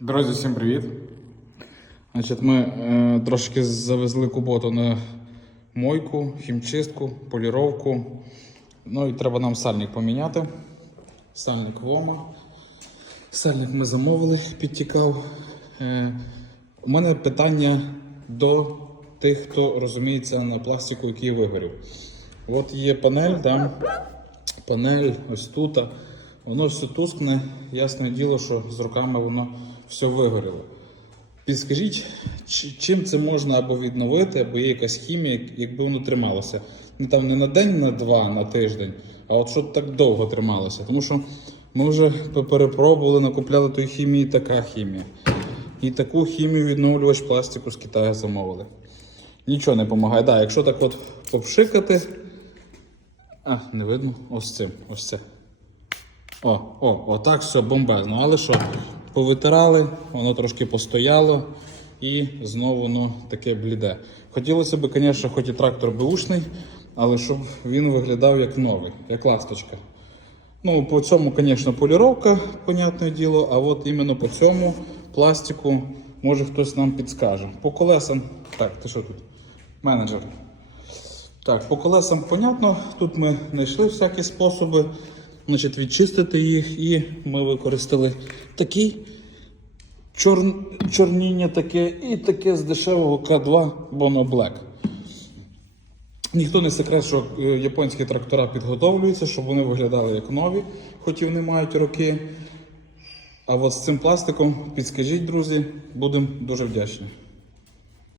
Друзі, всім привіт. Значить, ми е, трошки завезли куботу на мойку, хімчистку, поліровку. Ну і треба нам сальник поміняти. Сальник Вома. Сальник ми замовили, підтікав. Е, у мене питання до тих, хто розуміється на пластику, який вигорів. От є панель, да? панель ось тут. Воно все тускне, ясне діло, що з руками воно все вигоріло. Підскажіть, чим це можна або відновити, або є якась хімія, якби воно трималося. Не там не на день, на два, на тиждень, а от щоб так довго трималося. Тому що ми вже перепробували, накупляли тої хімії, така хімія. І таку хімію відновлювач пластику з Китаю замовили. Нічого не допомагає. Да, якщо так от попшикати. А, не видно. Ось цим. Ось це. О, о, отак все бомбезно. Але що? Повитирали, воно трошки постояло і знову воно таке бліде. Хотілося б, звісно, хоч і трактор беушний, але щоб він виглядав як новий, як ласточка. Ну, по цьому, звісно, поліровка, понятне діло, а от іменно по цьому пластику, може хтось нам підскаже. По колесам. Так, ти що тут? Менеджер. Так, по колесам понятно, тут ми знайшли всякі способи значить, відчистити їх, і ми використали такий чор... чорніння таке і таке з дешевого К2 Bono Black. Ніхто не секрет, що е, японські трактора підготовлюються, щоб вони виглядали як нові, хоч і вони мають роки. А от з цим пластиком підскажіть, друзі, будемо дуже вдячні.